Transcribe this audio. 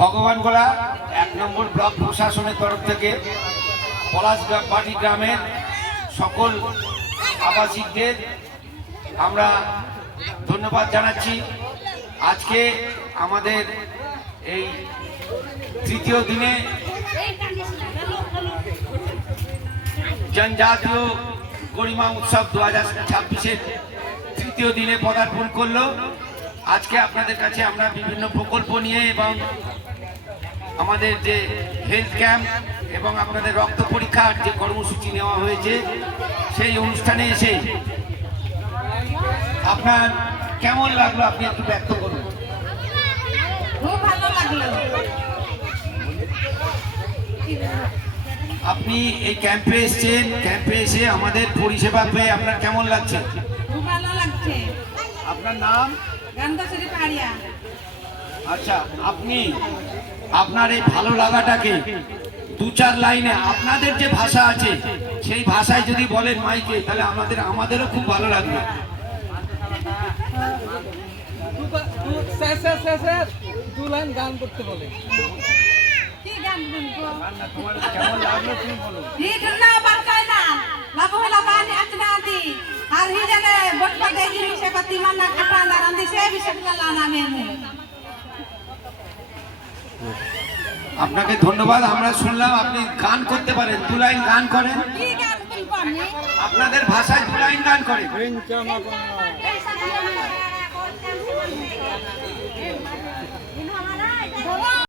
ভগবানগোলা 1 নম্বর block প্রশাসনের তরফ থেকে পলাশগ্রাম পাটি গ্রামের সকল আবাসিকদের আমরা ধন্যবাদ জানাচ্ছি। আজকে আমাদের এই তৃতীয় দিনে জনজাতীয় গরিমা উৎসব 2026-এর তৃতীয় দিনে পদার্পণ করলো। আজকে আপনাদের কাছে আমরা বিভিন্ন প্রকল্প নিয়ে এবং আমাদের যে হেলথ ক্যাম্প এবং আপনাদের রক্ত পরীক্ষার যে কর্মসূচি নেওয়া হয়েছে সেই অনুষ্ঠানে এসে আপনার কেমন লাগলো আপনি একটু ব্যক্ত করুন। খুব ভালো লাগলো। আপনি এই ক্যাম্পে এসেছেন, ক্যাম্পে এসে আমাদের পরিষেবা পেয়ে আপনার কেমন লাগছে? খুব ভালো লাগছে। আপনার নাম? গন্ধশ্রী পাড়িয়া। আচ্ছা, আপনি আপনার এই ভালো লাগাটাকে 2-4 লাইনে আপনাদের যে ভাষা আছে সেই ভাষায় যদি বলেন মাইকে, তাহলে আমাদেরও খুব ভালো লাগবে। দু লাইন গান করতে বলে। কি গান বলবো? তোমার কেমন লাগলো তুমি বলো। হিজনা বারকায় না লাভ হলা পানি আচনা দি আর হিজনে বটপা দেজি মিশে পাতি মান্না কাটা না রান্দি সে বিশকলা লানা মেনু। আপনাকে ধন্যবাদ। আমরা শুনলাম আপনি গান করতে পারেন, 2 লাইন গান করেন। কি গান বলবো আমি? আপনাদের ভাষায় 2 লাইন গান করেন।